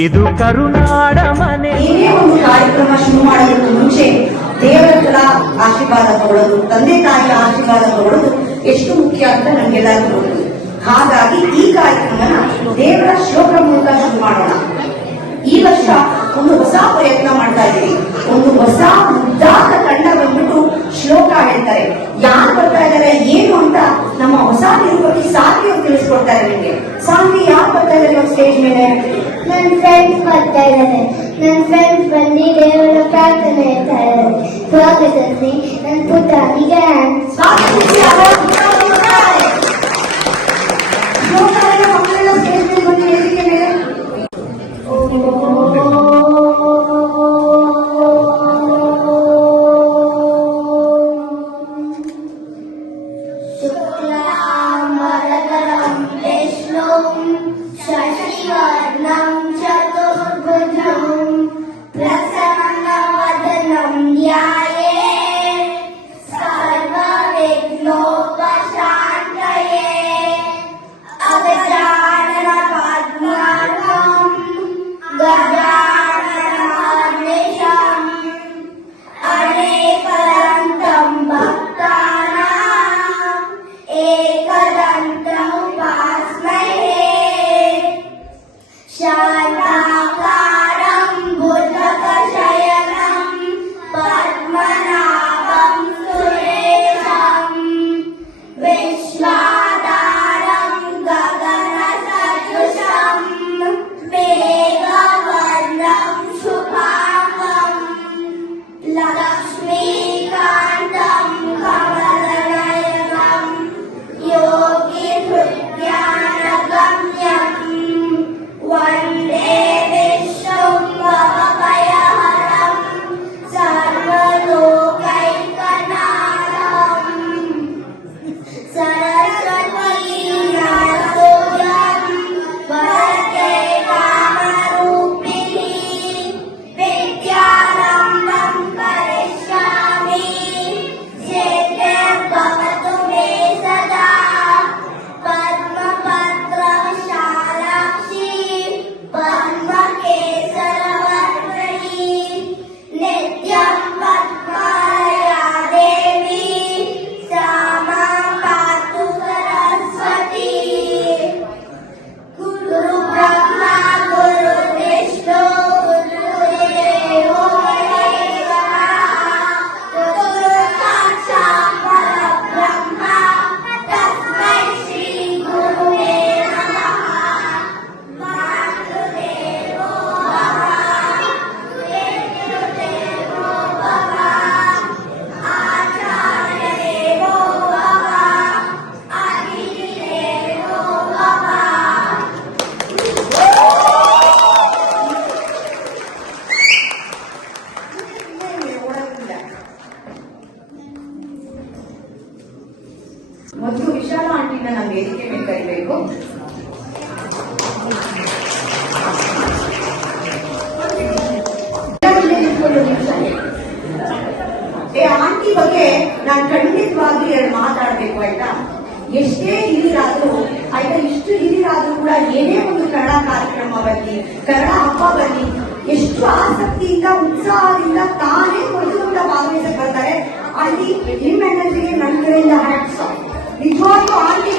ಇದು ಕರುನಾಡ ಮನೆ. ಏನೇ ಒಂದು ಕಾರ್ಯಕ್ರಮ ಶುರು ಮಾಡೋದಕ್ಕೆ ಮುಂಚೆ ದೇವರ ಆಶೀರ್ವಾದ ತಗೊಳ್ಳೋದು, ತಂದೆ ತಾಯಿಯ ಆಶೀರ್ವಾದ ತಗೊಳ್ಳೋದು ಎಷ್ಟು ಮುಖ್ಯ ಅಂತ ನಮ್ಗೆಲ್ಲರಿಗೂ ಗೊತ್ತು. ಹಾಗಾಗಿ ಈ ಕಾರ್ಯಕ್ರಮನ ದೇವರ ಶ್ಲೋಕ ಮೂಲಕ ಶುರು ಮಾಡೋಣ. ಈ ವರ್ಷ ಒಂದು ಹೊಸ ಪ್ರಯತ್ನ ಮಾಡ್ತಾ ಇದ್ದೀವಿ. ಒಂದು ಹೊಸ ಮುದ್ದಾದ ತಂಡ ಬಂದ್ಬಿಟ್ಟು ಶ್ಲೋಕ ಹೇಳ್ತಾರೆ. ಯಾರು ಬರ್ತಾ ಇದ್ದಾರೆ ಏನು ಅಂತ ನಮ್ಮ ಹೊಸ ನಿರೂಪಕಿ ಸಾಧ್ವಿ ಅವ್ರು ತಿಳಿಸ್ಕೊಡ್ತಾರೆ ನಿಮ್ಗೆ. ಸಾಧ್ವಿ ಯಾರು ಬರ್ತಾ ಇದ್ದಾರೆ ಸ್ಟೇಜ್ ಮೇಲೆ? ನನ್ನ ಫ್ರೆಂಡ್ಸ್ ಬರ್ತಾ ಇದ್ದಾರೆ. ನನ್ನ ಫ್ರೆಂಡ್ಸ್ ಬಂದು ದೇವರ ಪ್ರಾರ್ಥನೆ ಹೇಳ್ತಾ ಇದ್ದಾರೆ. ಸ್ವಾಗತಿಸಿ ನನ್ನ ಪುಟಾಣಿಗೆ ಮಕ್ಕಳೆಲ್ಲ ಸ್ಟೇಜ್ ಮೇಲೆ ಬಂದು ಹೇಳಿಕೆ ಮೇಲೆ ಮೊದಲು ವಿಶಾಲ ಆಂಟಿನ ನಾವು ವೇದಿಕೆ ಮೇಲೆ ಕರಿಬೇಕು. ಆಂಟಿ ಬಗ್ಗೆ ನಾನು ಖಂಡಿತವಾಗ್ಲೂ ಎರಡು ಮಾತಾಡ್ಬೇಕು ಆಯ್ತಾ. ಎಷ್ಟೇ ಹಿರಿಯರಾದ್ರೂ ಆಯ್ತಾ, ಇಷ್ಟು ಹಿರಿಯರಾದ್ರೂ ಕೂಡ ಏನೇ ಒಂದು ಕನ್ನಡ ಕಾರ್ಯಕ್ರಮ ಬರಲಿ, ಕನ್ನಡ ಹಬ್ಬ ಬರಲಿ, ಎಷ್ಟು ಆಸಕ್ತಿಯಿಂದ ಉತ್ಸಾಹದಿಂದ ತಾನೇ ಹೊರತುಕೊಂಡ ಭಾಗವಹಿಸಕ್ಕೆ ಬರ್ತಾರೆ. ಆಂಟಿ ನಿಮ್ಮ ಎನರ್ಜಿಗೆ ನನ್ನ ಕಡೆಯಿಂದ ಹ್ಯಾಟ್ಸ್ ಆಫ್. ನಿಜವಾಗ್ಲೂ ಆಂಟಿ